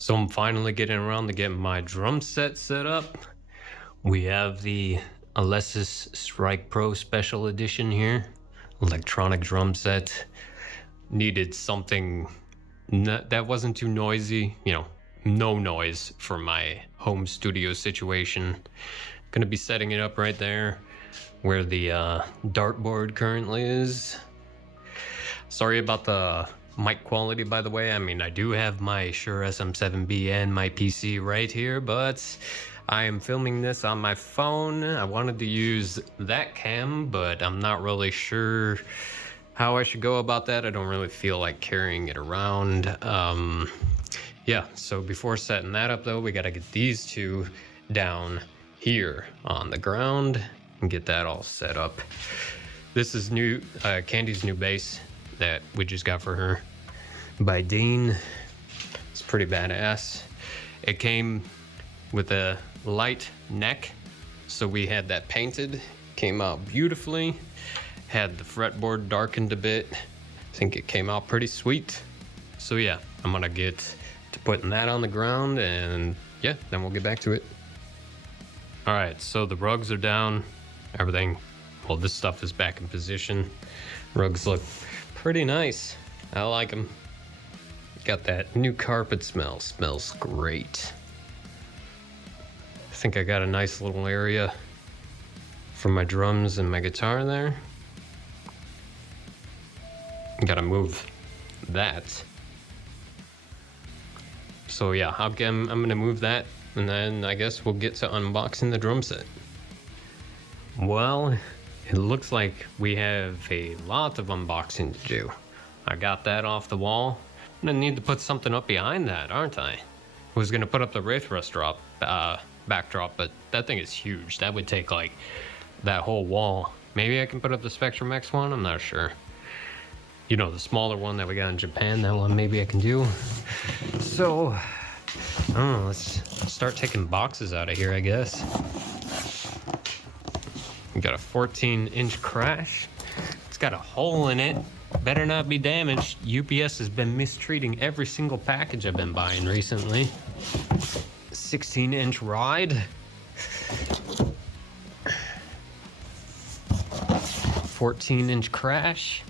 So I'm finally getting around to getting my drum set up. We have the Alesis Strike Pro Special Edition here. Electronic drum set. Needed something that wasn't too noisy, no noise for my home studio situation. Gonna be setting it up right there where the dartboard currently is. Sorry about the mic quality, by the way. I mean, I do have my Shure SM7B and my PC right here, but I am filming this on my phone. I wanted to use that cam, but I'm not really sure how I should go about that. I don't really feel like carrying it around. Yeah, so before setting that up though, we gotta get these two down here on the ground and get that all set up. This is new, Candy's new bass that we just got for her by Dean. It's pretty badass. It came with a light neck, so we had that painted. Came out beautifully. Had the fretboard darkened a bit. I think it came out pretty sweet. So yeah, I'm gonna get to putting that on the ground, and yeah, then we'll get back to it. All right, so the rugs are down, everything. Well, this stuff is back in position. Rugs look pretty nice. I like them. Got that new carpet smell. Smells great. I think I got a nice little area for my drums and my guitar there. Gotta move that. So yeah, I'm gonna move that, and then I guess we'll get to unboxing the drum set. Well, it looks like we have a lot of unboxing to do. I got that off the wall. I'm gonna need to put something up behind that, aren't I? I was gonna put up the Wraithrest backdrop, but that thing is huge. That would take like that whole wall. Maybe I can put up the Spectrum X one, I'm not sure. You know, the smaller one that we got in Japan, that one maybe I can do. So, I don't know, let's start taking boxes out of here, I guess. We got a 14-inch crash. It's got a hole in it. Better not be damaged. UPS has been mistreating every single package I've been buying recently. 16-inch ride. 14-inch crash.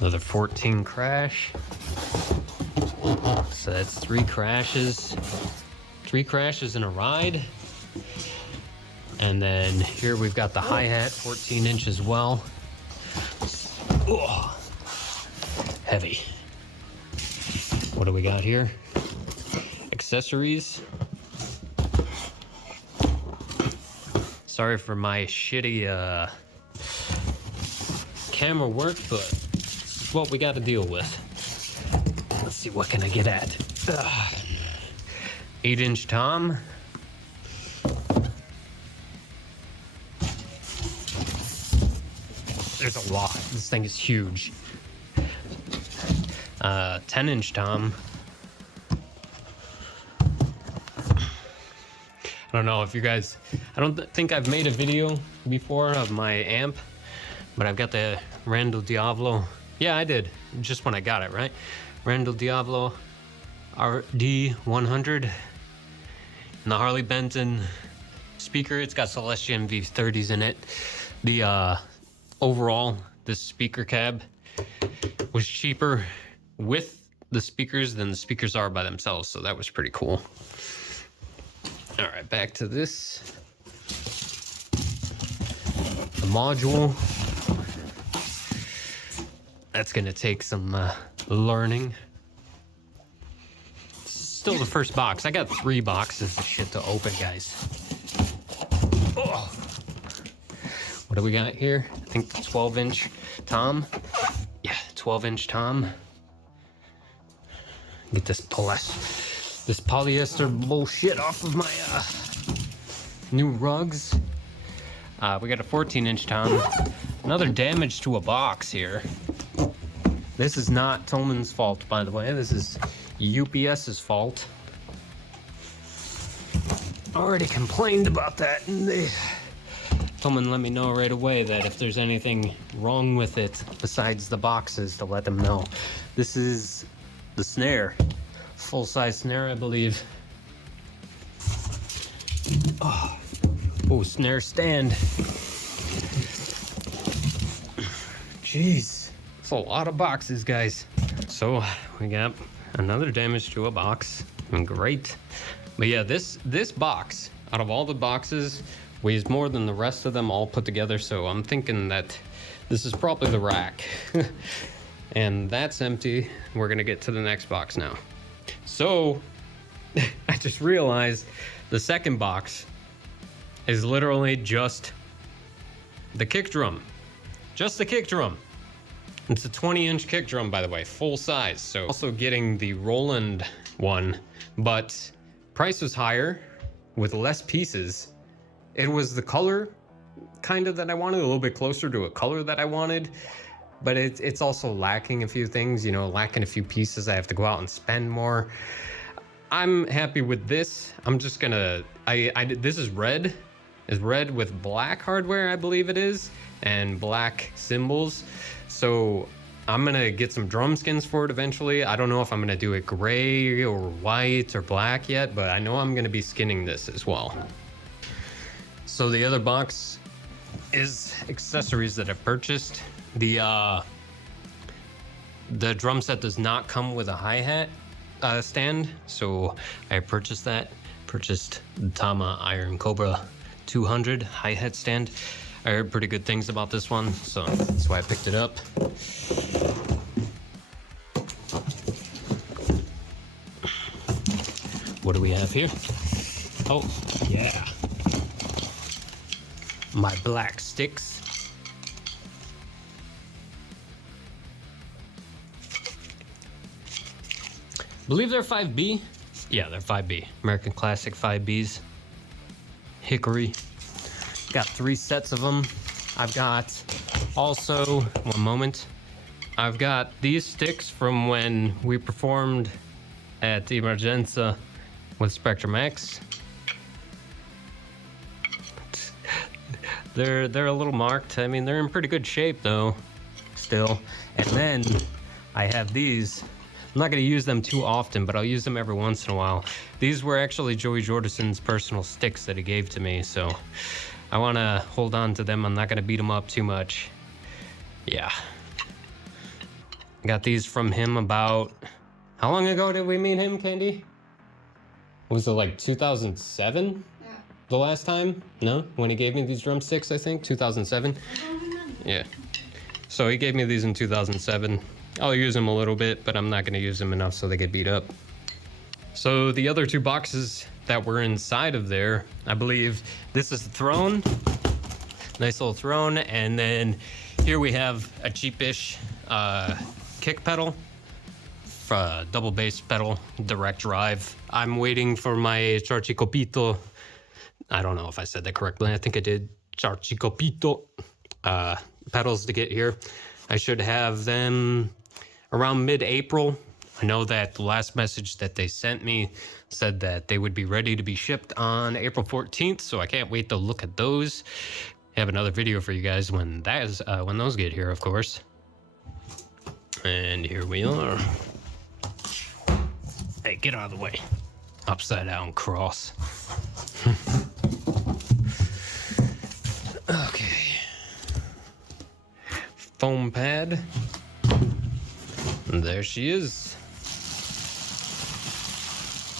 Another 14 crash. So that's 3 crashes. 3 crashes in a ride. And then here we've got the hi-hat, 14 inch as well. Oh, heavy. What do we got here? Accessories. Sorry for my shitty camera work, but this is what we got to deal with. Let's see, what can I get at? 8-inch tom. There's a lot. This thing is huge. 10-inch tom. I don't know if you guys, I don't think I've made a video before of my amp, but I've got the Randall Diavolo. Yeah, I did, just when I got it, right? Randall Diavolo RD100. And the Harley Benton speaker, it's got Celestion V30s in it. The overall, this speaker cab was cheaper with the speakers than the speakers are by themselves, so that was pretty cool. All right, back to this. The module. That's gonna take some learning. Still the first box. I got 3 boxes of shit to open, guys. Oh. What do we got here? I think 12-inch tom. Yeah, 12-inch tom. Get this polyester bullshit off of my new rugs. We got a 14-inch tom. Another damage to a box here. This is not Tillman's fault, by the way. This is UPS's fault. Already complained about that, and they come and let me know right away that if there's anything wrong with it besides the boxes, to let them know. This is the snare, full-size snare, I believe. Oh, snare stand. Jeez, it's a lot of boxes, guys. So we got another damage to a box. Great. But yeah, this box, out of all the boxes, weighs more than the rest of them all put together. So I'm thinking that this is probably the rack. And that's empty. We're gonna get to the next box now. So I just realized the second box is literally just the kick drum. Just the kick drum. It's a 20-inch kick drum, by the way, full size. So also getting the Roland one, but price was higher with less pieces. It was the color kind of that I wanted, a little bit closer to a color that I wanted, but it's also lacking a few things, you know, lacking a few pieces. I have to go out and spend more. I'm happy with this. I'm just gonna, this is red. It's red with black hardware, I believe it is, and black cymbals. So I'm gonna get some drum skins for it eventually. I don't know if I'm gonna do it gray or white or black yet, but I know I'm gonna be skinning this as well. So the other box is accessories that I purchased. The drum set does not come with a hi-hat stand, so I purchased that. Purchased the Tama Iron Cobra 200 hi-hat stand. I heard pretty good things about this one, so that's why I picked it up. What do we have here? Oh, yeah. My black sticks. Believe they're 5B. Yeah, they're 5B. American Classic 5Bs. Hickory. Got 3 sets of them. I've got also, one moment, I've got these sticks from when we performed at Emergenza with Spectrum X. They're a little marked. I mean, they're in pretty good shape though, still. And then I have these. I'm not gonna use them too often, but I'll use them every once in a while. These were actually Joey Jordison's personal sticks that he gave to me, so I wanna hold on to them. I'm not gonna beat them up too much. Yeah. Got these from him about, how long ago did we meet him, Candy? Was it like 2007? Yeah. The last time? No? When he gave me these drumsticks, I think, 2007? I don't remember. Yeah. So he gave me these in 2007. I'll use them a little bit, but I'm not gonna use them enough so they get beat up. So the other 2 boxes that were inside of there, I believe this is the throne. Nice little throne. And then here we have a cheapish kick pedal, double bass pedal, direct drive. I'm waiting for my Charchicopito. I don't know if I said that correctly. I think I did. Charchicopito pedals to get here. I should have them around mid-April. I know that the last message that they sent me said that they would be ready to be shipped on April 14th, so I can't wait to look at those. I have another video for you guys when those get here, of course. And here we are. Hey, get out of the way. Upside down cross. Okay. Foam pad. And there she is.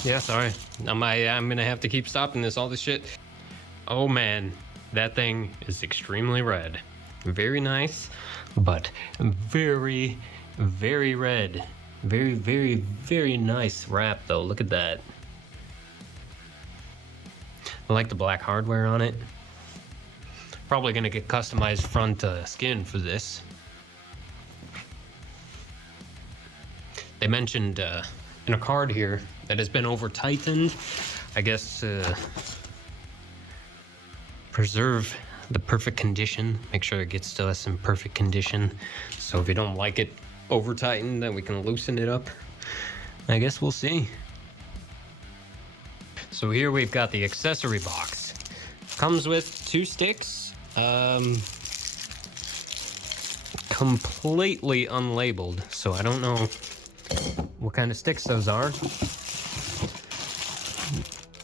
Yeah, sorry. I'm gonna have to keep stopping all this shit. Oh man, that thing is extremely red. Very nice, but very, very red. Very, very, very nice wrap though. Look at that. I like the black hardware on it. Probably gonna get customized front skin for this. They mentioned in a card here that has been over tightened, I guess to preserve the perfect condition, make sure it gets to us in perfect condition. So if you don't like it over tightened, then we can loosen it up. I guess we'll see. So here we've got the accessory box. Comes with 2 sticks, Completely unlabeled, so I don't know what kind of sticks those are.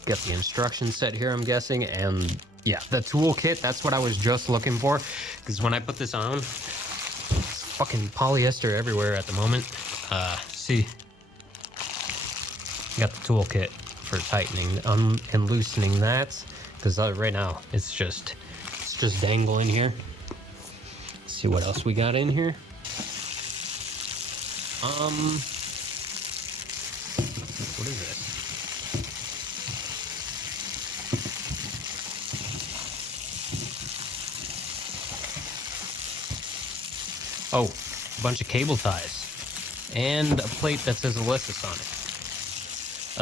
Got the instruction set here, I'm guessing, and yeah, the toolkit, that's what I was just looking for, because when I put this on, it's fucking polyester everywhere at the moment. See, got the toolkit for tightening and loosening that, because right now it's just dangling here. Let's see what else we got in here. What is this? Oh, a bunch of cable ties and a plate that says Alesis on it.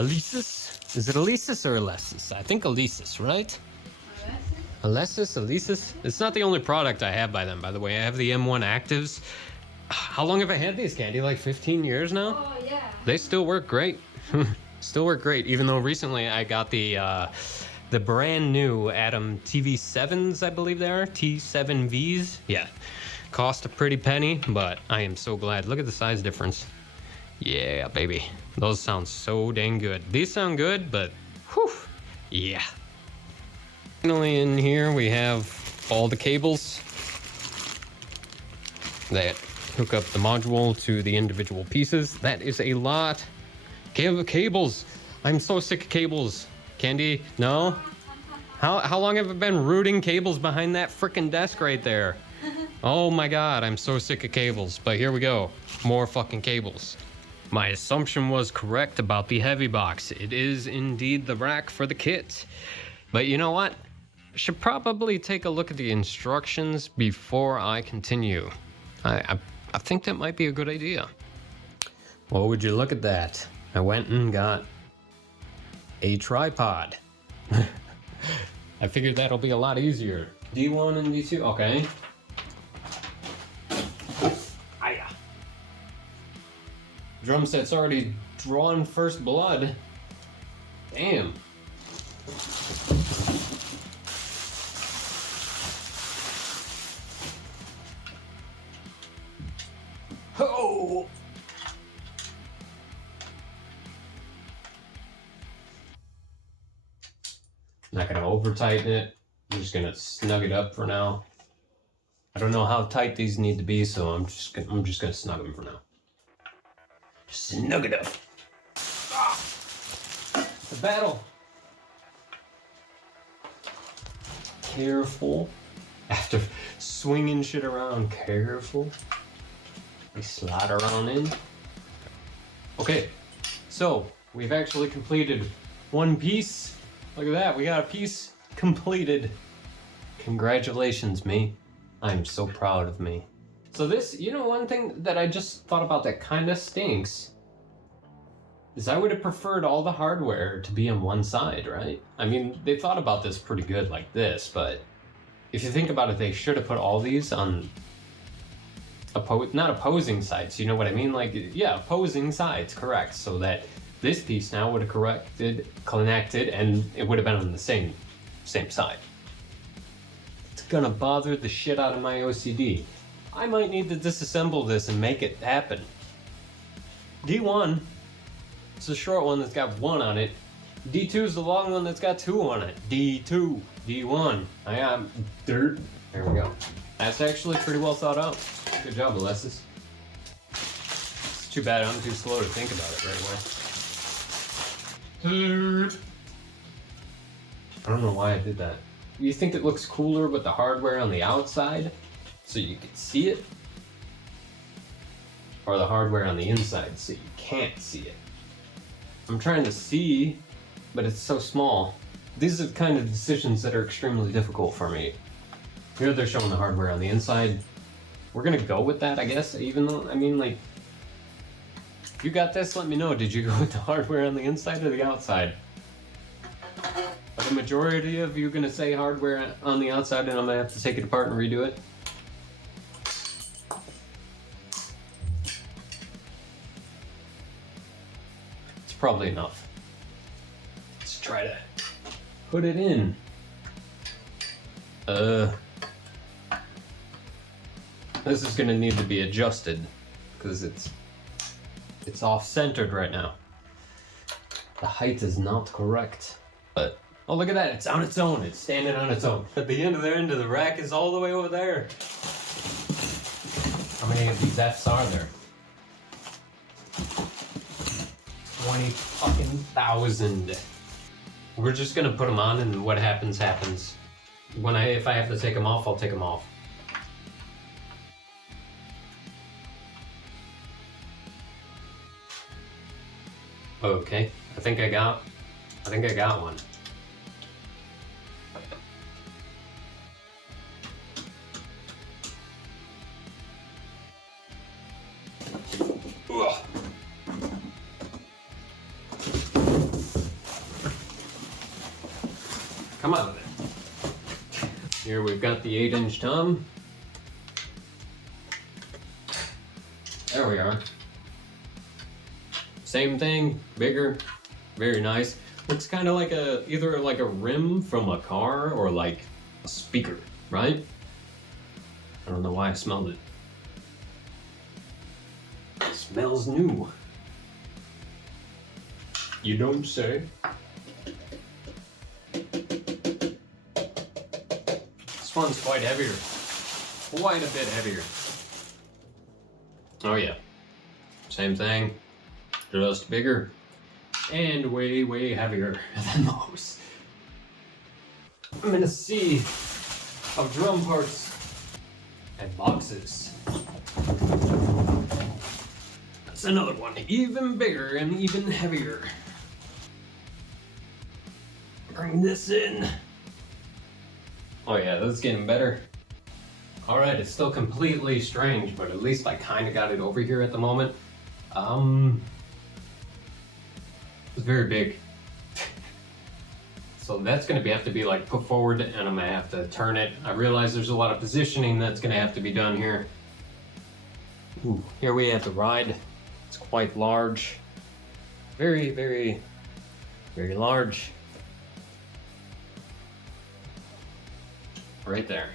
Alesis? Is it Alesis or Alesis? I think Alesis, right? Alesis? It's not the only product I have by them, by the way. I have the M1 Actives. How long have I had these, Candy? Like 15 years now? Oh, yeah. They still work great. Still work great, even though recently I got the brand new Atom TV7s, I believe they are. T7Vs. Yeah. Cost a pretty penny, but I am so glad. Look at the size difference. Yeah, baby. Those sound so dang good. These sound good, but whew, yeah. Finally in here we have all the cables that hook up the module to the individual pieces. That is a lot. Cables. I'm so sick of cables. Candy, no? How long have I been rooting cables behind that frickin' desk right there? Oh my god, I'm so sick of cables. But here we go. More fucking cables. My assumption was correct about the heavy box. It is indeed the rack for the kit. But you know what? I should probably take a look at the instructions before I continue. I think that might be a good idea. Well, would you look at that? I went and got a tripod. I figured that'll be a lot easier. D1 and D2, okay. Hiya. Drum set's already drawn first blood. Damn. Oh! Not gonna over tighten it. I'm just gonna snug it up for now. I don't know how tight these need to be, so I'm just gonna snug them for now. Snug it up. Ah! The battle. Careful. After swinging shit around, careful. We slide around in. Okay, so we've actually completed one piece. Look at that, we got a piece completed. Congratulations, me. I'm so proud of me. So this, you know, one thing that I just thought about that kind of stinks is I would have preferred all the hardware to be on one side, right? I mean, they thought about this pretty good like this, but if you think about it, they should have put all these on not opposing sides, you know what I mean? Like, yeah, opposing sides, correct. So that this piece now would have connected, and it would have been on the same side. It's gonna bother the shit out of my OCD. I might need to disassemble this and make it happen. D1, it's a short one that's got 1 on it. D2 is the long one that's got 2 on it. D2, D1. I am dirt. There we go. That's actually pretty well thought out. Good job, Alesis. It's too bad I'm too slow to think about it right away. I don't know why I did that. You think it looks cooler with the hardware on the outside so you can see it? Or the hardware on the inside so you can't see it? I'm trying to see, but it's so small. These are the kind of decisions that are extremely difficult for me. Here they're showing the hardware on the inside. We're gonna go with that, I guess, even though, I mean, like, if you got this, let me know. Did you go with the hardware on the inside or the outside? Are the majority of you gonna say hardware on the outside and I'm gonna have to take it apart and redo it? It's probably enough. Let's try to put it in. This is gonna need to be adjusted because it's off-centered right now. The height is not correct. But, oh look at that, it's on its own. It's standing on its own. But the end of the rack is all the way over there. How many of these Fs are there? 20,000. We're just gonna put them on, and what happens, happens. If I have to take them off, I'll take them off. Okay, I think I got one. Ugh. Come out of it. Here we've got the 8-inch tom. There we are. Same thing, bigger, very nice. Looks kind of like either like a rim from a car or like a speaker, right? I don't know why I smelled it. It smells new. You don't say. This one's quite heavier. Quite a bit heavier. Oh yeah. Same thing. Just bigger. And way, way heavier than those. I'm in a sea of drum parts and boxes. That's another one, even bigger and even heavier. Bring this in. Oh yeah, that's getting better. Alright, it's still completely strange, but at least I kind of got it over here at the moment. It's very big. So that's gonna have to be like put forward, and I'm gonna have to turn it. I realize there's a lot of positioning that's gonna have to be done here. Ooh, here we have the ride. It's quite large. Very, very, very large. Right there.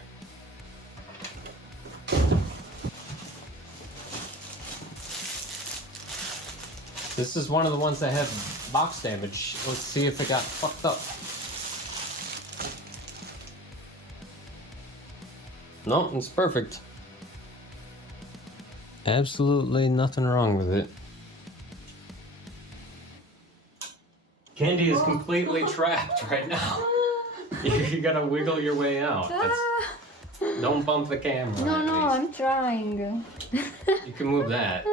This is one of the ones that had box damage. Let's see if it got fucked up. No, it's perfect. Absolutely nothing wrong with it. Candy is completely trapped right now. You gotta wiggle your way out. Don't bump the camera. No, I'm trying. You can move that.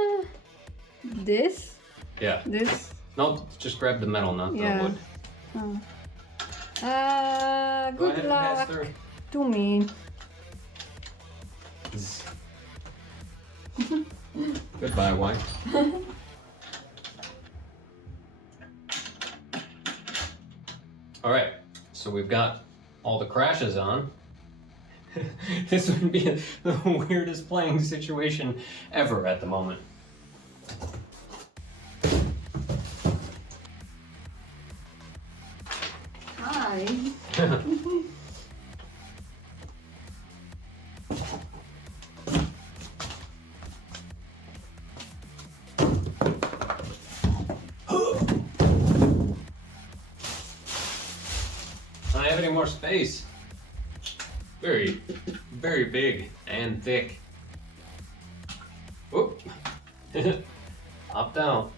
This? Yeah. This? No, just grab the metal, not the wood. Oh. Go Good ahead and luck pass through. to me. Goodbye, wife. All right, so we've got all the crashes on. This would be the weirdest playing situation ever at the moment. Hi. I don't have any more space. Very, very big and thick. Whoop. Up, down.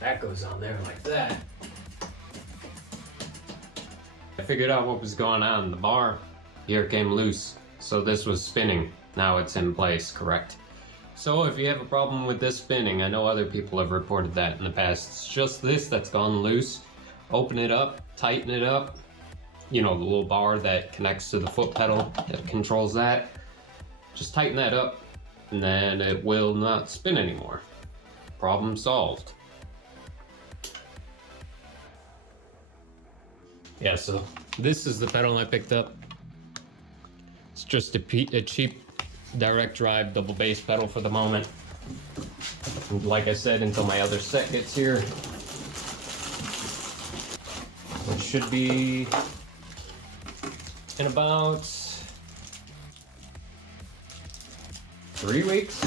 That goes on there like that. I figured out what was going on. The bar here came loose, so this was spinning. Now it's in place, correct? So if you have a problem with this spinning, I know other people have reported that in the past. It's just this that's gone loose. Open it up, tighten it up. You know, the little bar that connects to the foot pedal that controls that. Just tighten that up, and then it will not spin anymore. Problem solved. Yeah, so this is the pedal I picked up. It's just a cheap direct drive double bass pedal for the moment. And like I said, until my other set gets here. should be in about 3 weeks.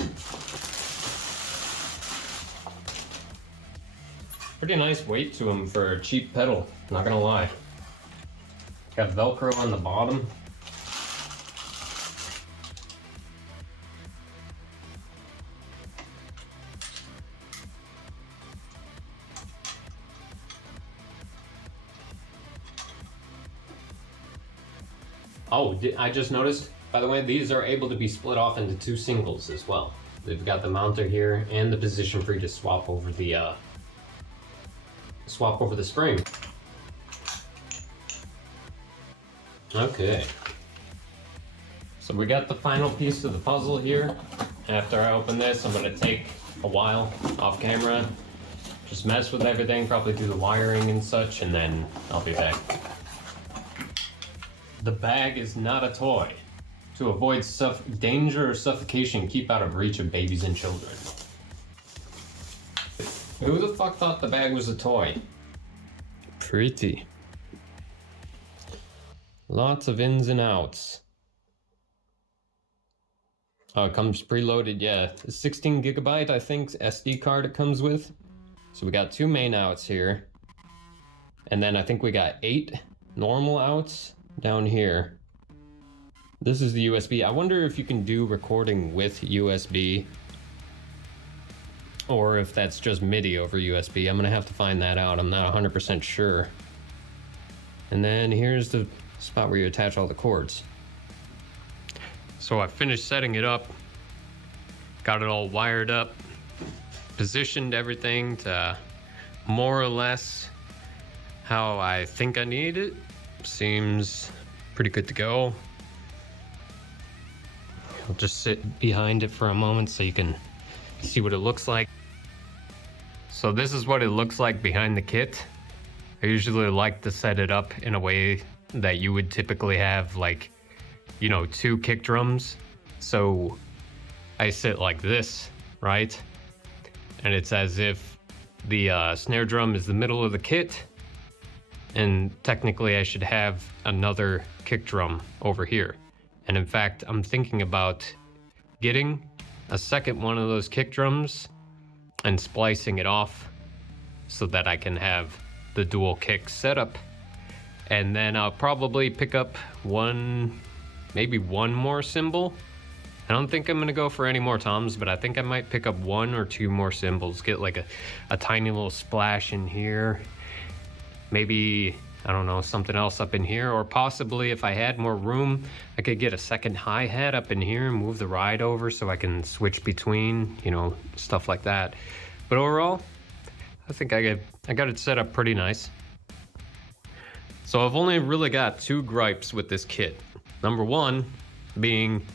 Pretty nice weight to them for a cheap pedal, not gonna lie. Got Velcro on the bottom. Oh, I just noticed, by the way, these are able to be split off into 2 singles as well. They've got the mounter here and the position for you to swap over the spring. Okay. So we got the final piece of the puzzle here. After I open this, I'm gonna take a while off camera, just mess with everything, probably do the wiring and such, and then I'll be back. The bag is not a toy. To avoid danger or suffocation, keep out of reach of babies and children. Who the fuck thought the bag was a toy? Pretty. Lots of ins and outs. Oh, it comes preloaded, yeah. 16 gigabyte, I think, SD card it comes with. So we got 2 main outs here. And then I think we got 8 normal outs down here. This is the USB. I wonder if you can do recording with USB. Or if that's just MIDI over USB. I'm gonna have to find that out. I'm not 100% sure. And then here's the spot where you attach all the cords. So I finished setting it up, got it all wired up, positioned everything to more or less how I think I need it. Seems pretty good to go. I'll just sit behind it for a moment so you can see what it looks like. So this is what it looks like behind the kit. I usually like to set it up in a way that you would typically have, like, you know, 2 kick drums. So I sit like this, right? And it's as if the snare drum is the middle of the kit, and technically I should have another kick drum over here. And in fact, I'm thinking about getting a second one of those kick drums and splicing it off so that I can have the dual kick setup. And then I'll probably pick up maybe one more cymbal. I don't think I'm gonna go for any more toms, but I think I might pick up 1 or 2 more cymbals, get like a tiny little splash in here. Maybe, I don't know, something else up in here, or possibly if I had more room, I could get a second hi-hat up in here and move the ride over so I can switch between, you know, stuff like that. But overall, I think I got it set up pretty nice. So I've only really got 2 gripes with this kit. Number 1 being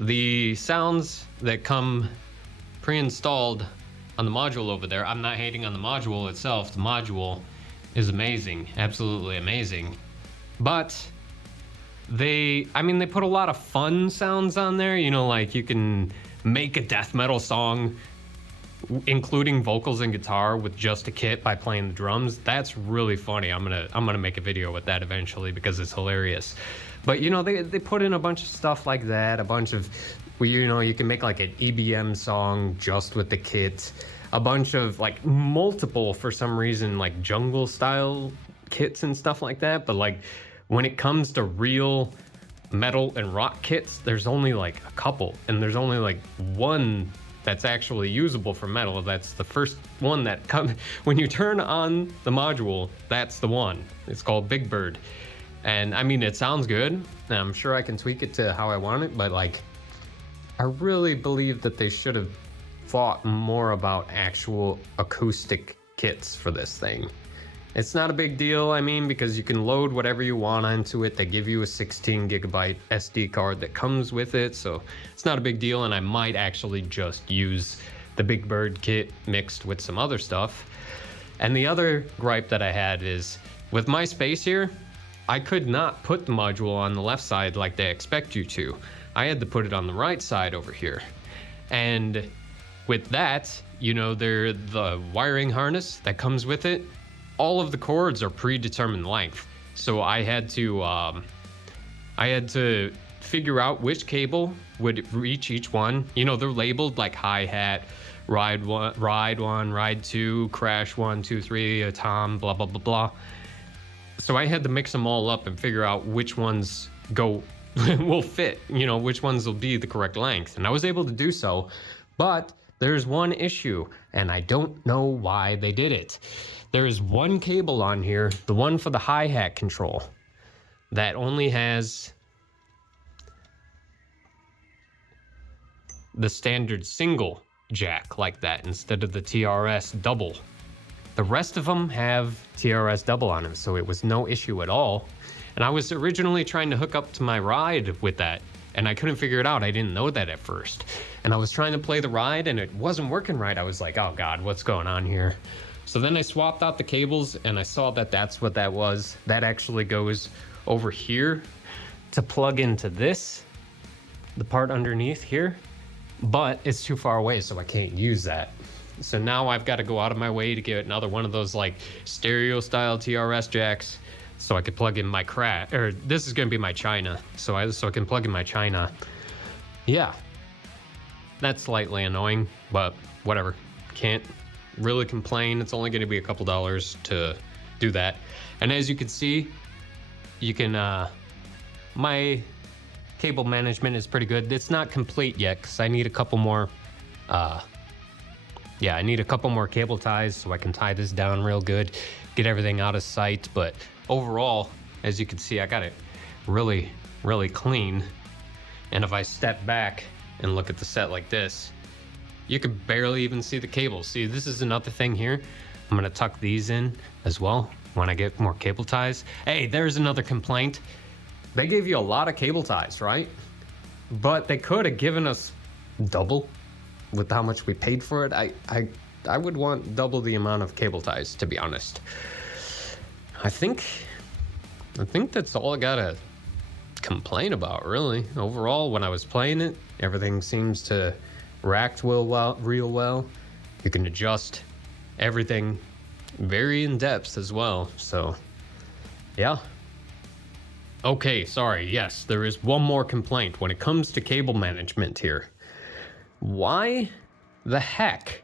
the sounds that come pre-installed on the module over there. I'm not hating on the module itself. The module is amazing, absolutely amazing. But they put a lot of fun sounds on there. You know, like you can make a death metal song including vocals and guitar with just a kit by playing the drums. That's really funny. I'm gonna make a video with that eventually because it's hilarious. But you know, they put in a bunch of stuff like that, a bunch of, you know, you can make like an EBM song just with the kit, a bunch of like multiple, for some reason, like jungle style kits and stuff like that. But like when it comes to real metal and rock kits, there's only like a couple, and there's only like one that's actually usable for metal. That's the first one that comes when you turn on the module. That's the one. It's called Big Bird. And I mean, it sounds good, and I'm sure I can tweak it to how I want it, but like, I really believe that they should have thought more about actual acoustic kits for this thing. It's not a big deal, I mean, because you can load whatever you want onto it. They give you a 16 gigabyte SD card that comes with it, so it's not a big deal, and I might actually just use the Big Bird kit mixed with some other stuff. And the other gripe that I had is, with my space here, I could not put the module on the left side like they expect you to. I had to put it on the right side over here. And with that, you know, the wiring harness that comes with it, all of the cords are predetermined length. So I had to figure out which cable would reach each one. You know, they're labeled like hi-hat, ride one, ride two, crash 1, 2, 3, a tom, blah, blah, blah, blah. So I had to mix them all up and figure out which ones will fit, you know, which ones will be the correct length. And I was able to do so, but there's one issue, and I don't know why they did it. There is one cable on here, the one for the hi-hat control, that only has the standard single jack like that instead of the TRS double. The rest of them have TRS double on them, so it was no issue at all. And I was originally trying to hook up to my ride with that, and I couldn't figure it out. I didn't know that at first. And I was trying to play the ride, and it wasn't working right. I was like, oh God, what's going on here? So then I swapped out the cables, and I saw that that's what that was. That actually goes over here to plug into this, the part underneath here. But it's too far away, so I can't use that. So now I've got to go out of my way to get another one of those like stereo style TRS jacks so I could plug in my this is going to be my China. So I can plug in my China. Yeah. That's slightly annoying, but whatever. Can't really complain. It's only going to be a couple dollars to do that. And as you can see, you can my cable management is pretty good. It's not complete yet because I need a couple more I need a couple more cable ties so I can tie this down real good, get everything out of sight. But overall, as you can see, I got it really, really clean. And if I step back and look at the set like this, you can barely even see the cables. See, this is another thing here. I'm gonna tuck these in as well when I get more cable ties. Hey, there's another complaint. They gave you a lot of cable ties, right? But they could have given us double with how much we paid for it. I would want double the amount of cable ties, to be honest. I think that's all I gotta complain about, really. Overall, when I was playing it, everything seems to racked real well. You can adjust everything very in depth as well. So, yeah. Okay, sorry. Yes, there is one more complaint when it comes to cable management here. Why the heck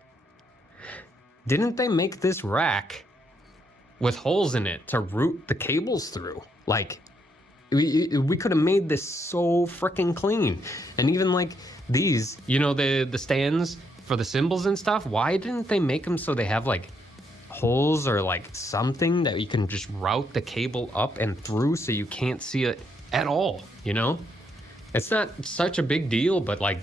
didn't they make this rack with holes in it to route the cables through? Like, we could have made this so freaking clean. And even like these, you know, the stands for the cymbals and stuff, why didn't they make them so they have like holes or like something that you can just route the cable up and through so you can't see it at all, you know? It's not such a big deal, but like,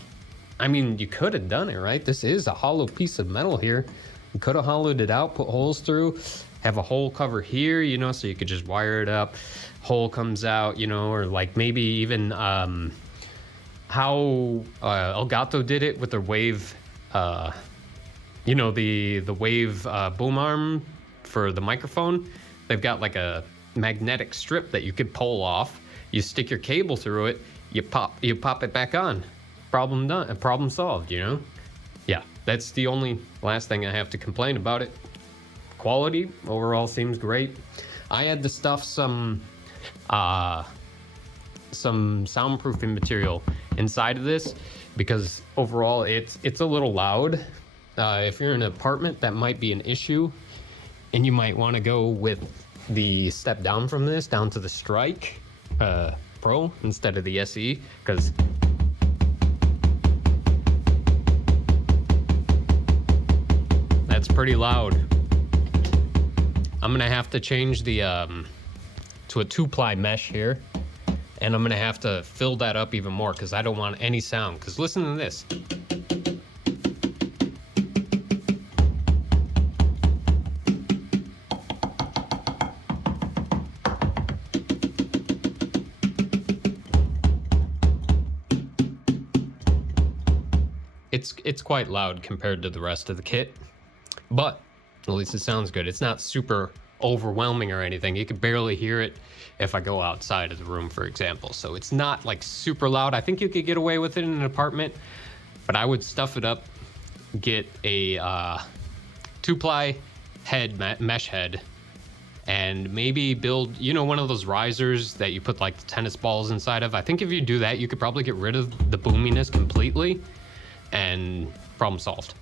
I mean, you could have done it, right? This is a hollow piece of metal here. You could have hollowed it out, put holes through, have a hole cover here, you know, so you could just wire it up. Hole comes out, you know, or like maybe even how Elgato did it with their wave, you know, the wave boom arm for the microphone. They've got like a magnetic strip that you could pull off. You stick your cable through it, you pop it back on. Problem done, problem solved, you know? Yeah, that's the only last thing I have to complain about it. Quality overall seems great. I had to stuff some soundproofing material inside of this because overall it's a little loud. If you're in an apartment, that might be an issue, and you might want to go with the step down from this down to the Strike Pro instead of the SE, because that's pretty loud. I'm gonna have to change the to a 2-ply mesh here, and I'm gonna have to fill that up even more because I don't want any sound. Because listen to this. It's quite loud compared to the rest of the kit, but at least it sounds good. It's not super overwhelming or anything. You can barely hear it if I go outside of the room, for example. So it's not like super loud. I think you could get away with it in an apartment, but I would stuff it up, get a 2-ply head, mesh head, and maybe build, you know, one of those risers that you put like the tennis balls inside of. I think if you do that, you could probably get rid of the boominess completely, and problem solved.